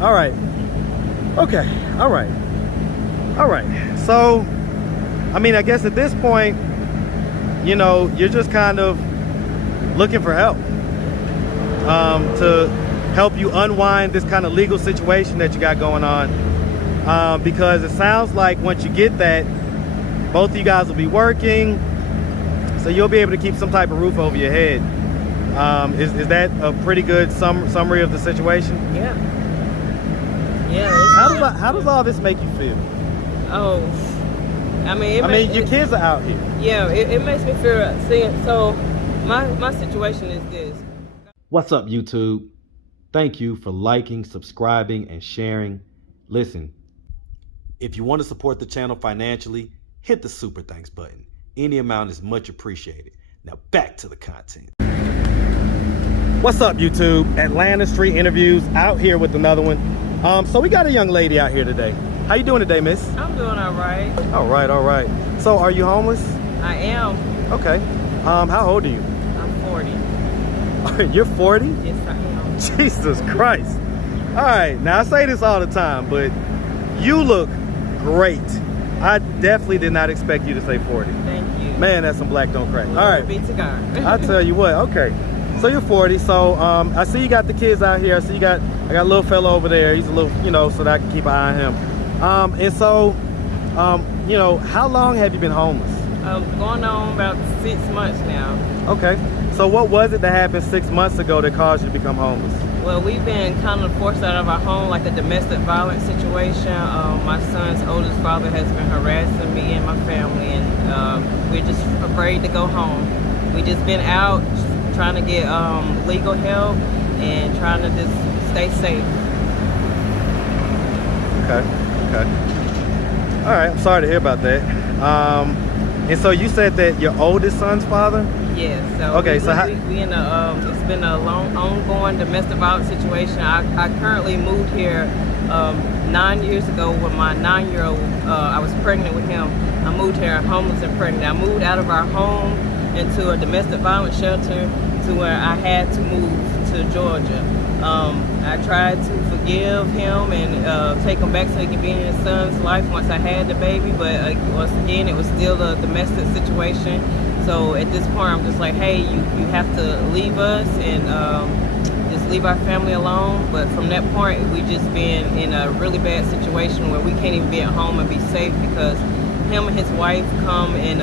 All right. Okay. All right. All right. So, I mean, I guess at this point, you know, you're just kind of looking for help to help you unwind this kind of legal situation that you got going on. Because it sounds like once you get that, both of you guys will be working, so you'll be able to keep some type of roof over your head. Is that a pretty good summary of the situation? Yeah. Yeah. How does all this make you feel? Oh, I mean, your kids are out here. Yeah, it makes me feel. So my situation is this. What's up, YouTube? Thank you for liking, subscribing, and sharing. Listen, if you want to support the channel financially, hit the super thanks button. Any amount is much appreciated. Now back to the content. What's up, YouTube? Atlanta Street Interviews out here with another one. So we got a young lady out here today. How you doing today, miss? I'm doing all right. All right, all right. So are you homeless? I am. Okay. How old are you? I'm 40. You're 40? Yes, I am. Jesus Christ. All right, now I say this all the time, but you look great. I definitely did not expect you to say 40. Thank you. Man, that's some black don't crack. All right. Be to God. I'll tell you what, okay. So you're 40, so I see you got the kids out here. I see I got a little fella over there. He's a little, you know, so that I can keep an eye on him. And so, you know, how long have you been homeless? Going on about 6 months now. Okay. So what was it that happened 6 months ago that caused you to become homeless? Well, we've been kind of forced out of our home, like a domestic violence situation. My son's oldest father has been harassing me and my family, and we're just afraid to go home. We just been out trying to get legal help and trying to just stay safe. Okay. All right, I'm sorry to hear about that. And so you said that your oldest son's father? Yes. So okay, we in a it's been a long, ongoing domestic violence situation. I currently moved here 9 years ago with my 9-year-old. I was pregnant with him. I moved here homeless and pregnant. I moved out of our home into a domestic violence shelter to where I had to move to Georgia. I tried to forgive him and take him back so he could be in his son's life once I had the baby, but once again, it was still a domestic situation. So at this point, I'm just like, hey, you have to leave us and just leave our family alone. But from that point, we just been in a really bad situation where we can't even be at home and be safe because him and his wife come and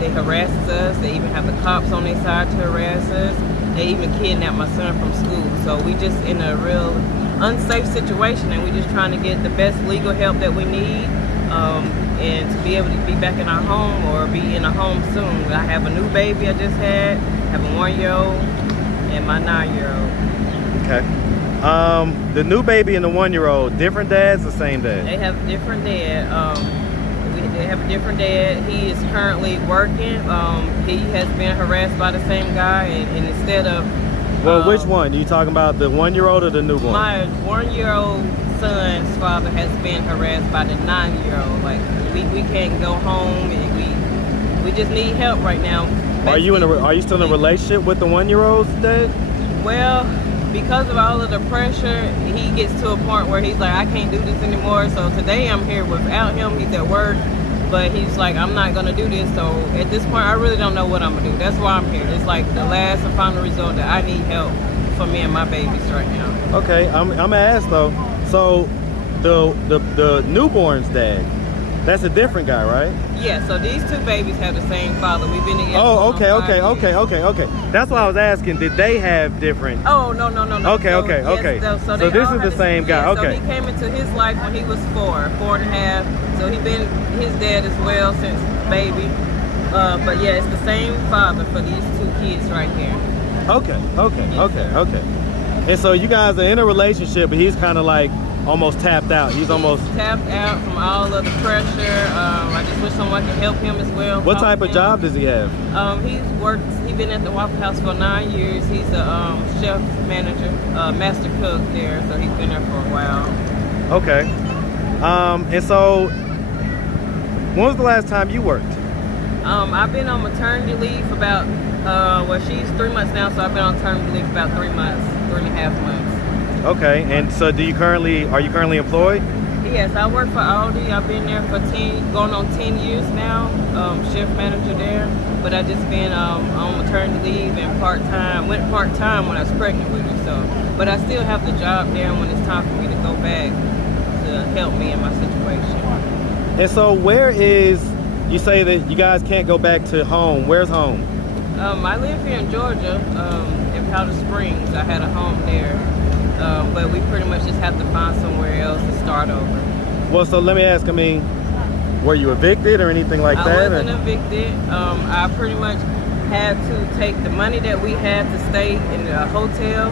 they harass us. They even have the cops on their side to harass us. They even kidnapped my son from school. So we just in a real unsafe situation, and we just trying to get the best legal help that we need, and to be able to be back in our home or be in a home soon. I have a new baby I just had. I have a 1-year-old and my 9-year-old. Okay. The new baby and the 1-year-old, different dads or same dad? They have different dad. They have a different dad. He is currently working. He has been harassed by the same guy, and instead of... Well, which one? Are you talking about the 1-year-old or the newborn? My 1-year-old son's father has been harassed by the 9-year-old. Like, we can't go home, and we just need help right now. Are you still in a relationship with the 1-year-old's dad? Well, because of all of the pressure, he gets to a point where he's like, I can't do this anymore. So today I'm here without him. He's at work, but he's like, I'm not gonna do this. So at this point, I really don't know what I'm gonna do. That's why I'm here. It's like the last and final result that I need help for me and my babies right now. Okay, I'm gonna ask though. So the newborn's dad, that's a different guy, right? Yeah, so these two babies have the same father. We've been together. Oh, okay. That's why I was asking, did they have different? Oh, no. Okay. So this is the same guy. Yeah, okay. So he came into his life when he was 4 and a half. So he's been his dad as well since baby. But yeah, it's the same father for these two kids right here. Okay. And so you guys are in a relationship, but he's kind of like almost tapped out. He's almost tapped out from all of the pressure. I just wish someone could help him as well. What type of job does he have? He's been at the Waffle House for 9 years. He's a chef manager, master cook there, so he's been there for a while. Okay. And so when was the last time you worked? I've been on maternity leave for about, well, she's 3 months now, so I've been on maternity leave for about 3 months, 3.5 months. Okay, and so are you currently employed? Yes, I work for Aldi. I've been there for going on 10 years now, shift manager there. But I just been on maternity leave and went part-time when I was pregnant with her. So, but I still have the job there when it's time for me to go back to help me in my situation. And so you say that you guys can't go back to home. Where's home? I live here in Georgia, in Powder Springs. I had a home there. But we pretty much just have to find somewhere else to start over. Well, so let me ask, were you evicted or anything like that? I wasn't evicted. I pretty much had to take the money that we had to stay in the hotel.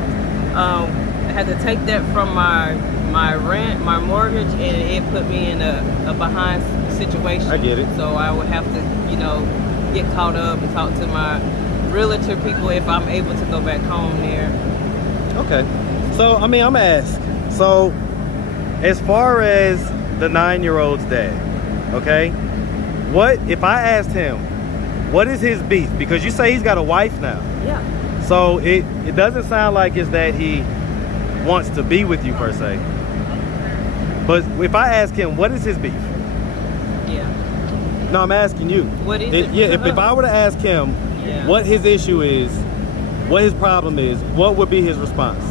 I had to take that from my rent, my mortgage, and it put me in a behind situation. I get it. So I would have to, get caught up and talk to my realtor people if I'm able to go back home there. Okay. So, I'm going to ask. So, as far as the 9-year-old's dad, okay, what if I asked him, what is his beef? Because you say he's got a wife now. Yeah. So, it doesn't sound like it's that he wants to be with you per se. But if I ask him, what is his beef? Yeah. No, I'm asking you. What is it? Yeah, if I were to ask him what his issue is, what his problem is, what would be his response?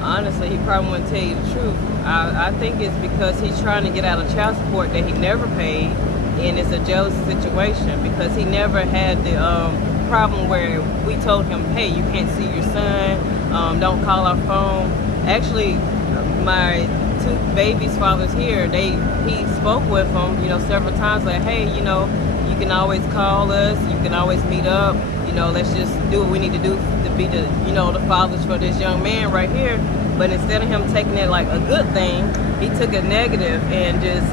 Honestly, he probably wouldn't tell you the truth. I think it's because he's trying to get out of child support that he never paid, and it's a jealous situation because he never had the problem where we told him, hey, you can't see your son, don't call our phone. Actually, my two babies' fathers here, he spoke with them, several times, like, hey, you can always call us, you can always meet up, let's just do what we need to do to be the, the fathers for this young man right here. But instead of him taking it like a good thing, he took it negative and just,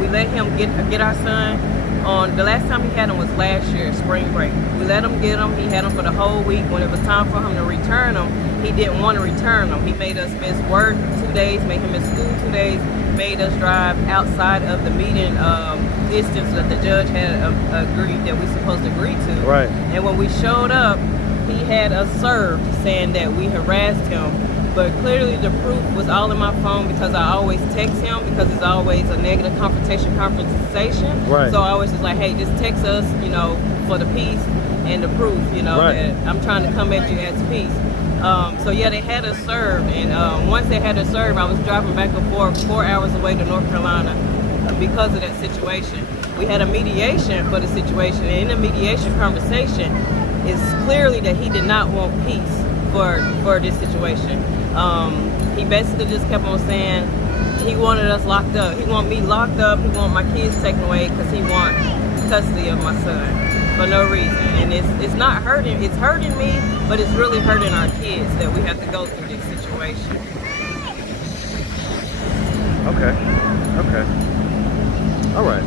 we let him get our son on, the last time he had him was last year, spring break. We let him get him, he had him for the whole week. When it was time for him to return him, he didn't want to return him. He made us miss work 2 days, made him miss school 2 days, made us drive outside of the meeting distance that the judge had agreed that we supposed to agree to. Right. And when we showed up, he had us served saying that we harassed him. But clearly the proof was all in my phone because I always text him because it's always a negative confrontation. Right. So I always just like, hey, just text us, for the peace and the proof, right, that I'm trying to come at you as peace. So yeah, they had us served, and once they had us served, I was driving back and forth 4 hours away to North Carolina because of that situation. We had a mediation for the situation, and in the mediation conversation, it's clearly that he did not want peace for this situation. He basically just kept on saying he wanted us locked up. He wanted me locked up. He wanted my kids taken away because he wants custody of my son for no reason. And it's not hurting. It's hurting me, but it's really hurting our kids that we have to go through this situation. Okay. All right.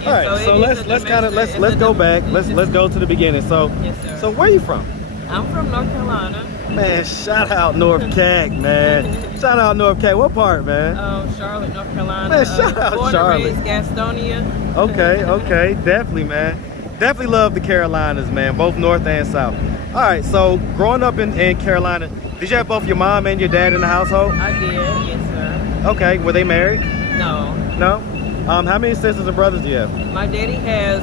Yeah, all right. So let's go back. Let's go to the beginning. So yes, sir. So where are you from? I'm from North Carolina. Man, shout out North Cac, man. Shout out North Cac. What part, man? Charlotte, North Carolina. Man, shout out born Charlotte. and raised Gastonia. Okay. Definitely, man. Definitely love the Carolinas, man. Both North and South. All right, so growing up in Carolina, did you have both your mom and your dad in the household? I did, yes, sir. Okay, were they married? No. No? How many sisters and brothers do you have? My daddy has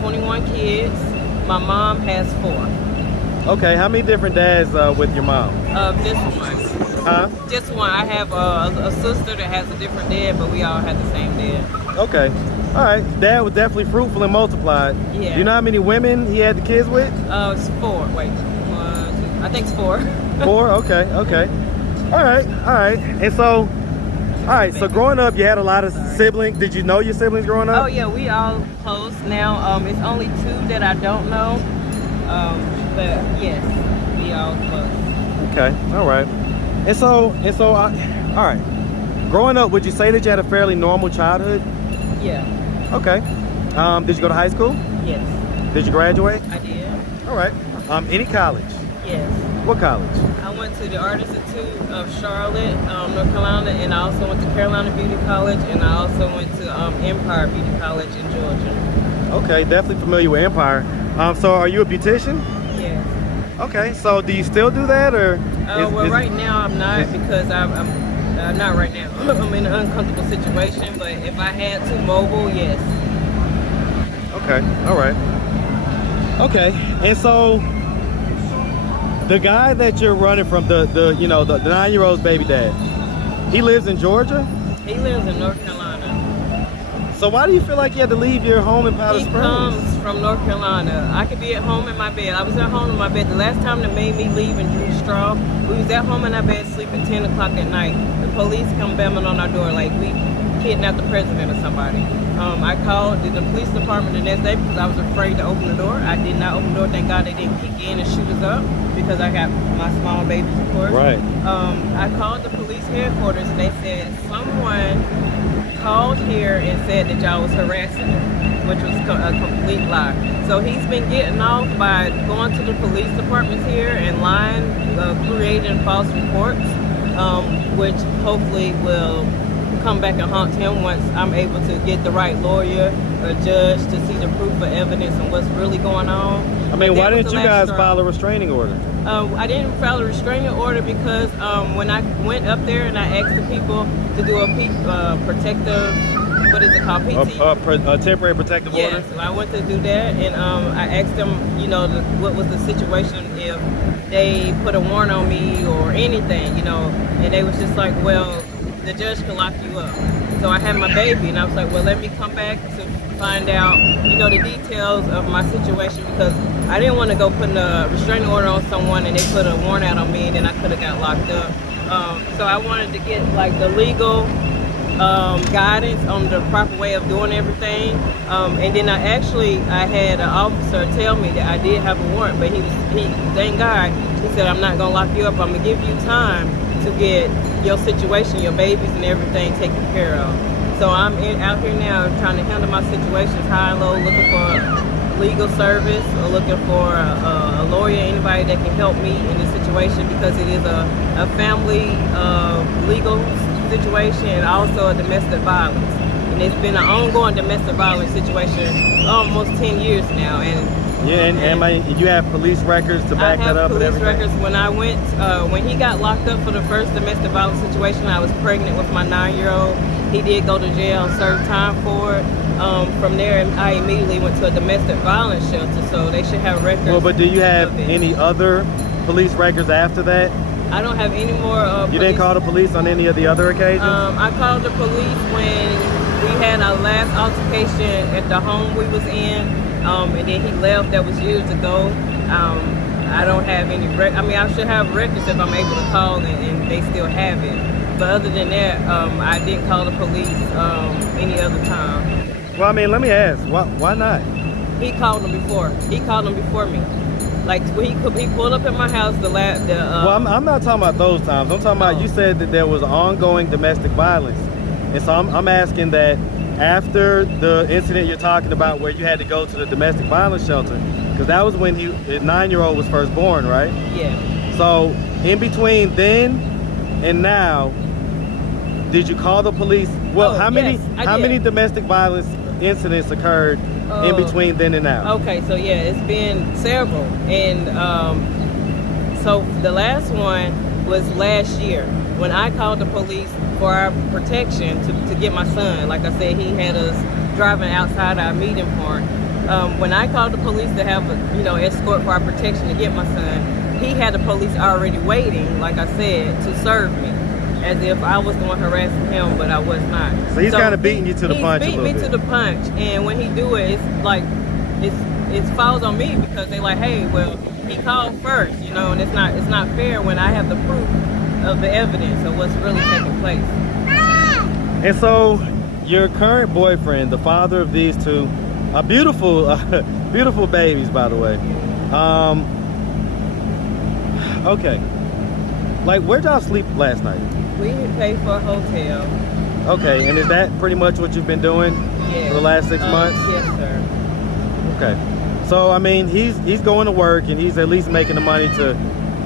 21 kids. My mom has 4. Okay, how many different dads with your mom? Just one. Huh? Just one. I have a sister that has a different dad, but we all have the same dad. Okay. All right. Dad was definitely fruitful and multiplied. Yeah. Do you know how many women he had the kids with? It's 4. Wait. 1, 2. I think it's 4. 4? Okay. All right. And so, all right, so growing up, you had a lot of siblings. Did you know your siblings growing up? Oh, yeah, we all close now. It's only 2 that I don't know. But yes, we all close. Okay, all right. And so, all right. Growing up, would you say that you had a fairly normal childhood? Yeah. Okay. Did you go to high school? Yes. Did you graduate? I did. All right. Any college? Yes. What college? I went to the Art Institute of Charlotte, North Carolina, and I also went to Carolina Beauty College, and I also went to Empire Beauty College in Georgia. Okay, definitely familiar with Empire. So are you a beautician? Yes. Okay, so do you still do that, or? Well, right now I'm not because I'm not right now. I'm in an uncomfortable situation, but if I had to mobile, yes. Okay, all right. Okay, and so the guy that you're running from, the 9-year-old's baby dad, he lives in Georgia? He lives in North Carolina. So why do you feel like you had to leave your home in Powder Springs? He comes from North Carolina. I could be at home in my bed. I was at home in my bed. The last time they made me leave and drew straw, we was at home in our bed sleeping 10 o'clock at night. The police come banging on our door like we kidnapped the president or somebody. I called the police department the next day because I was afraid to open the door. I did not open the door. Thank God they didn't kick in and shoot us up because I got my small babies, of course. Right. I called the police headquarters and they said someone called here and said that y'all was harassing him, which was a complete lie. So he's been getting off by going to the police departments here and lying, creating false reports, which hopefully will come back and haunt him once I'm able to get the right lawyer or judge to see the proof of evidence and what's really going on. I mean, why didn't you guys file a restraining order? I didn't file a restraining order because when I went up there and I asked the people to do a protective, what is it called, PT? A temporary protective order? Yes, so I went to do that and I asked them, what was the situation if they put a warrant on me or anything, and they was just like, well, the judge can lock you up. So I had my baby and I was like, well, let me come back to find out, the details of my situation because I didn't want to go put a restraining order on someone and they put a warrant out on me and then I could have got locked up. So I wanted to get like the legal guidance on the proper way of doing everything. And then I had an officer tell me that I did have a warrant, but he thank God, he said, I'm not gonna lock you up. I'm gonna give you time to get your situation, your babies and everything taken care of. So I'm out here now trying to handle my situations high and low, looking for legal service or looking for a lawyer, anybody that can help me in this situation because it is a family legal situation and also a domestic violence. And it's been an ongoing domestic violence situation almost 10 years now. And you have police records to back that up and everything? I have police records. When I went, when he got locked up for the first domestic violence situation, I was pregnant with my 9-year-old. He did go to jail and serve time for it. From there, I immediately went to a domestic violence shelter, so they should have records. Well, but do you have any other police records after that? I don't have any more You didn't call the police on any of the other occasions? I called the police when we had our last altercation at the home we was in. And then he left. That was years ago. I don't have any I should have records if I'm able to call and they still have it. But other than that, I didn't call the police any other time. Well, I mean, let me ask, why not? He called them before. He called them before me. Like he pulled up at my house. Well, I'm not talking about those times. I'm talking about, you said that there was ongoing domestic violence, and so I'm asking that after the incident you're talking about where you had to go to the domestic violence shelter, because that was when his 9-year-old was first born, right? Yeah. So in between then and now, did you call the police? Well, how many domestic violence incidents occurred in between then and now? Okay, so yeah, it's been several, and so the last one was last year when I called the police for our protection to get my son. Like I said, he had us driving outside our meeting point. When I called the police to have escort for our protection to get my son, he had the police already waiting, like I said, to serve me, as if I was the one harassing him, but I was not. So he's kind of beating you to the punch a little bit. He beat me to the punch, and when he do it, it's like it falls on me because they like, hey, well, he called first, and it's not fair when I have the proof of the evidence of what's really taking place. And so your current boyfriend, the father of these two beautiful beautiful babies, by the way, okay, like, where'd y'all sleep last night? We paid for a hotel. Okay, and is that pretty much what you've been doing for the last 6 months? Yes, sir. Okay, so I mean, he's going to work and he's at least making the money to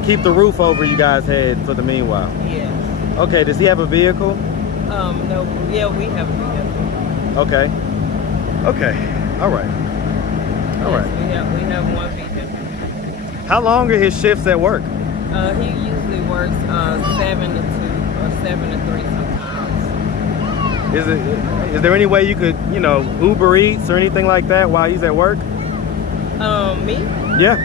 keep the roof over you guys' head for the meanwhile. Yes. Okay, does he have a vehicle? No. Yeah, we have a vehicle. Okay. All right. We have one vehicle. How long are his shifts at work? He usually works 7 to 2 or 7 to 3 sometimes. Is there any way you could, you know, Uber Eats or anything like that while he's at work? Me? Yeah.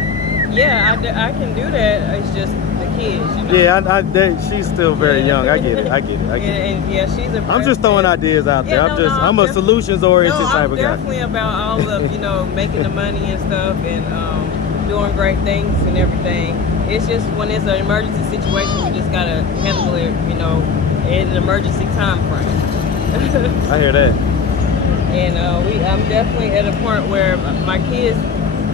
Yeah, I can do that. It's just the kids, you know. Yeah, she's still very young. I get it. And yeah, she's a. I'm just throwing ideas out there. I'm a solutions-oriented type of guy. I'm definitely about all of, you know, making the money and stuff, and doing great things and everything. It's just when it's an emergency situation, we just gotta handle it, you know, in an emergency time frame. I hear that. And I'm definitely at a point where my kids,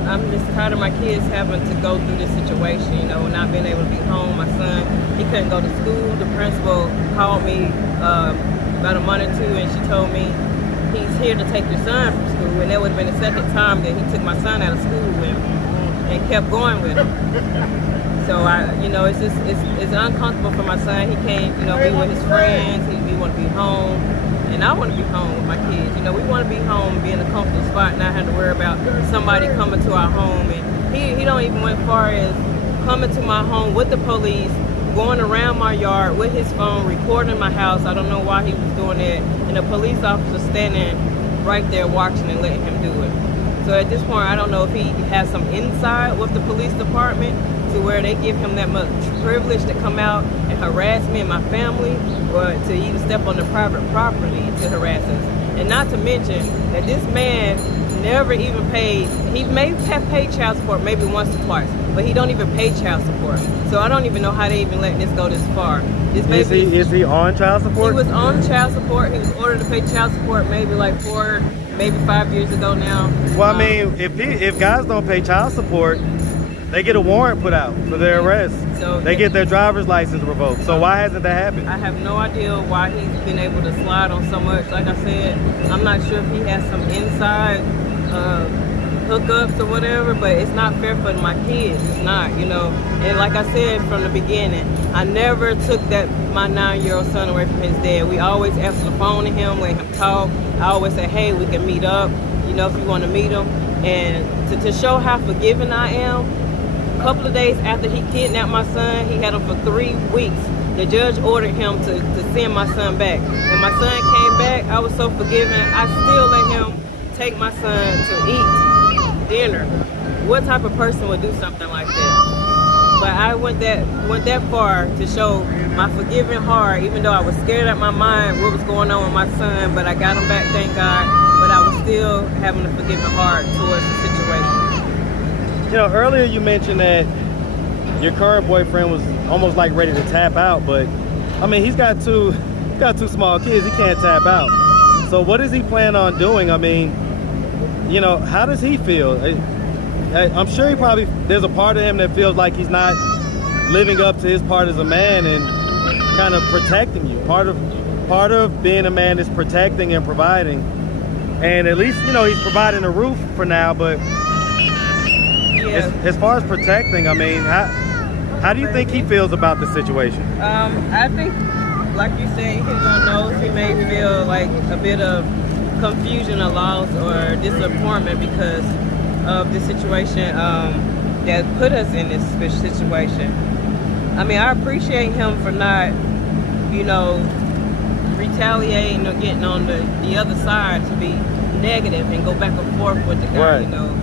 I'm just tired of my kids having to go through this situation, you know, not being able to be home. My son, he couldn't go to school. The principal called me about a month or two, and she told me, he's here to take your son from school. And that would have been the second time that he took my son out of school and kept going with him. So you know, it's uncomfortable for my son. He can't, you know, be with his friends. He want to be home. And I want to be home with my kids. You know, we want to be home, be in a comfortable spot, not have to worry about somebody coming to our home. And he don't even went far as coming to my home with the police, going around my yard with his phone, recording my house. I don't know why he was doing that. And a police officer standing right there watching and letting him do it. So at this point, I don't know if he has some inside with the police department to where they give him that much privilege to come out and harass me and my family, or to even step on the private property to harass us. And not to mention that this man never even paid, he may have paid child support maybe once or twice, but he don't even pay child support. So I don't even know how they even let this go this far. This baby, is he on child support? He was on child support. He was ordered to pay child support maybe like 5 years ago now. Well, I mean, if guys don't pay child support, they get a warrant put out for their arrest. So they get their driver's license revoked. So why hasn't that happened? I have no idea why he's been able to slide on so much. Like I said, I'm not sure if he has some inside hookups or whatever, but it's not fair for my kids. It's not, you know. And like I said from the beginning, I never took my 9-year-old son away from his dad. We always answer the phone to him, let him talk. I always say, hey, we can meet up, you know, if you want to meet him. And to show how forgiving I am, a couple of days after he kidnapped my son, he had him for 3 weeks. The judge ordered him to send my son back. When my son came back, I was so forgiving. I still let him take my son to eat dinner. What type of person would do something like that? But I went that far to show my forgiving heart, even though I was scared out my mind what was going on with my son, but I got him back, thank God. But I was still having a forgiving heart towards the situation. You know, earlier you mentioned that your current boyfriend was almost like ready to tap out, but I mean, he's got two small kids. He can't tap out. So what does he plan on doing? I mean, you know, how does he feel? I'm sure there's a part of him that feels like he's not living up to his part as a man and kind of protecting you. Part of being a man is protecting and providing. And at least, you know, he's providing a roof for now, but as far as protecting, I mean, how do you think he feels about the situation? I think, like you say, he don't know. He may feel like a bit of confusion or loss or disappointment because of the situation that put us in this situation. I mean, I appreciate him for not, you know, retaliating or getting on the other side to be negative and go back and forth with the guy, right. You know.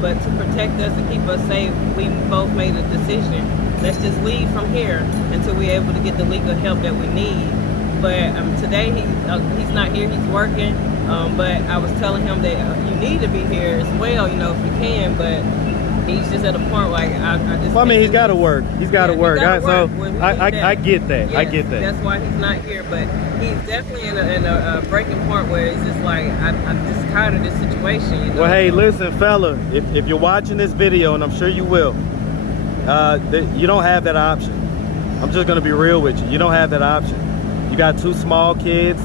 But to protect us and keep us safe, we both made a decision. Let's just leave from here until we're able to get the legal help that we need. But today he's not here, he's working. But I was telling him that you need to be here as well, you know, if you can. But he's just at a point like I just. Well, I mean, he's got to work. He's got to work. I get that. Yes, I get that. That's why he's not here. But he's definitely in a breaking point where it's just like I'm just tired of this situation. You know? Well, hey, listen, fella, if you're watching this video, and I'm sure you will, you don't have that option. I'm just gonna be real with you. You don't have that option. You got 2 small kids,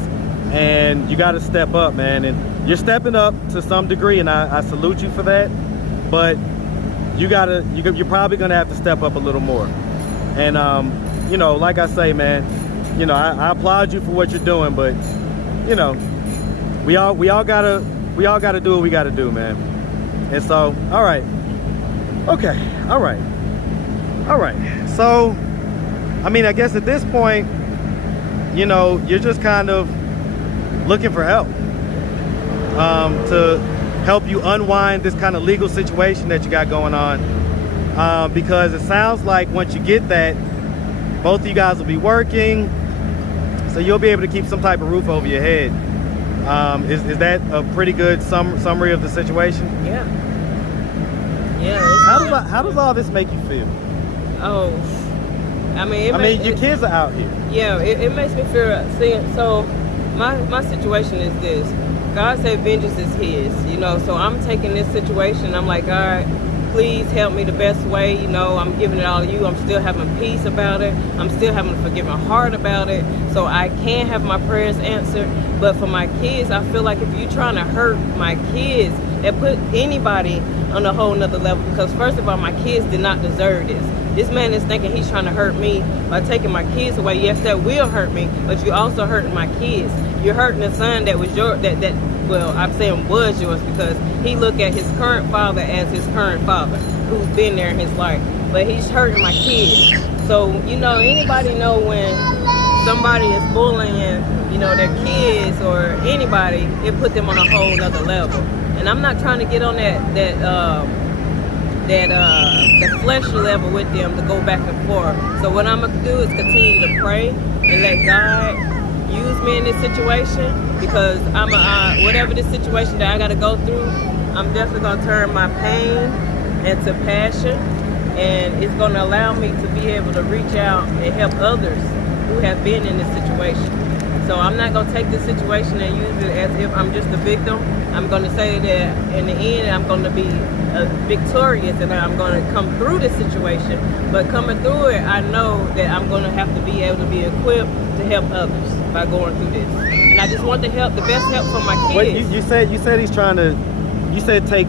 and you got to step up, man. And you're stepping up to some degree, and I salute you for that. But you're probably gonna have to step up a little more. And you know, like I say, man, you know, I applaud you for what you're doing, but you know, we all gotta do what we gotta do, man. And so, all right, okay, all right. So I mean, I guess at this point, you know, you're just kind of looking for help to help you unwind this kind of legal situation that you got going on, because it sounds like once you get that, both of you guys will be working, so you'll be able to keep some type of roof over your head. Is that a pretty good summary of the situation? Yeah. Yeah. How does all this make you feel? Oh, I mean, your kids are out here. Yeah, it makes me feel. So my situation is this: God said vengeance is His. You know, so I'm taking this situation. I'm like, God, please help me the best way. You know, I'm giving it all to you. I'm still having peace about it. I'm still having a forgiving heart about it. So I can have my prayers answered. But for my kids, I feel like if you're trying to hurt my kids, that put anybody on a whole nother level. Because first of all, my kids did not deserve this. This man is thinking he's trying to hurt me by taking my kids away. Yes, that will hurt me, but you're also hurting my kids. You're hurting the son that was your, well, I'm saying was yours, because he looked at his current father as his current father, who's been there in his life. But he's hurting my kids. So, you know, anybody know when somebody is bullying, you know, their kids or anybody, it put them on a whole nother level. And I'm not trying to get on that fleshy level with them to go back and forth. So what I'm gonna do is continue to pray and let God use me in this situation, because whatever this situation that I gotta go through, I'm definitely gonna turn my pain into passion, and it's gonna allow me to be able to reach out and help others who have been in this situation. So I'm not gonna take this situation and use it as if I'm just a victim. I'm gonna say that in the end, I'm gonna be victorious and I'm gonna come through this situation. But coming through it, I know that I'm gonna have to be able to be equipped to help others by going through this. And I just want the best help for my kids. Wait, you said he's trying to, you said take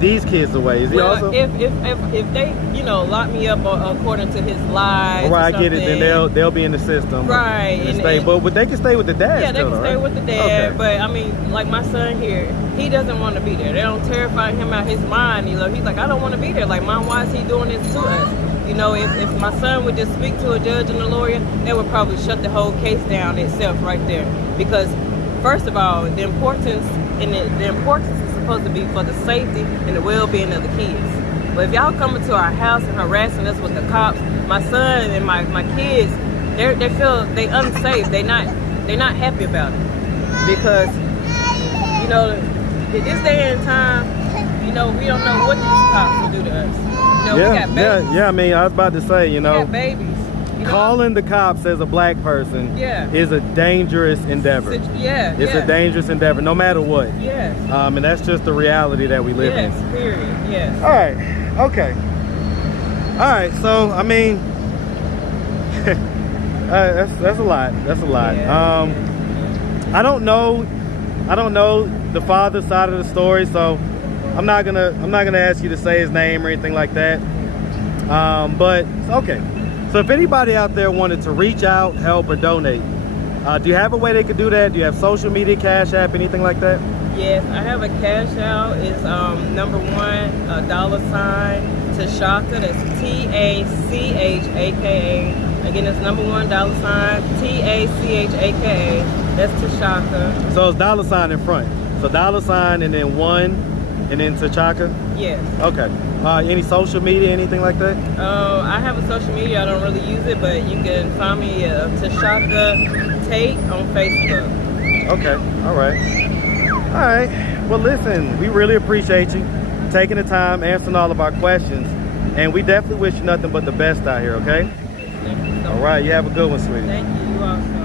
these kids away. Is he also? If they, you know, lock me up according to his lies. Right, I get it. Then they'll be in the system. Right. But they can stay with the dad. Yeah, they can stay with the dad. Okay. But I mean, like my son here, he doesn't want to be there. They don't terrify him out his mind. You know, he's like, I don't want to be there. Like, Mom, why is he doing this to us? You know, if my son would just speak to a judge and a lawyer, they would probably shut the whole case down itself right there. Because first of all, the importance is supposed to be for the safety and the well-being of the kids. But if y'all come into our house and harassing us with the cops, my son and my kids, they feel they unsafe. They're not happy about it, because you know, in this day and time, you know, we don't know what these cops will do to us. You know, we got babies. Yeah. I mean, I was about to say, you know, we got babies. You know? Calling the cops as a black person is a dangerous endeavor. It's a dangerous endeavor, no matter what. Yes. And that's just the reality that we live in. Yes, period. Yes. All right. Okay. All right. So, I mean, that's a lot. That's a lot. Yeah. I don't know the father's side of the story, so I'm not gonna ask you to say his name or anything like that. But okay. So if anybody out there wanted to reach out, help, or donate, do you have a way they could do that? Do you have social media, Cash App, anything like that? Yes, I have a cash out. It's $1 Tachaka. That's Tachaka. Again, it's $1 Tachaka. That's Tachaka. So it's $ in front. So $ and then 1 and then Tachaka? Yes. Okay. Any social media, anything like that? I have a social media. I don't really use it, but you can find me Tachaka Tate on Facebook. Okay. All right. Well, listen, we really appreciate you taking the time, answering all of our questions, and we definitely wish you nothing but the best out here, okay? Thank you so much. All right. You have a good one, sweetie. Thank you. You also.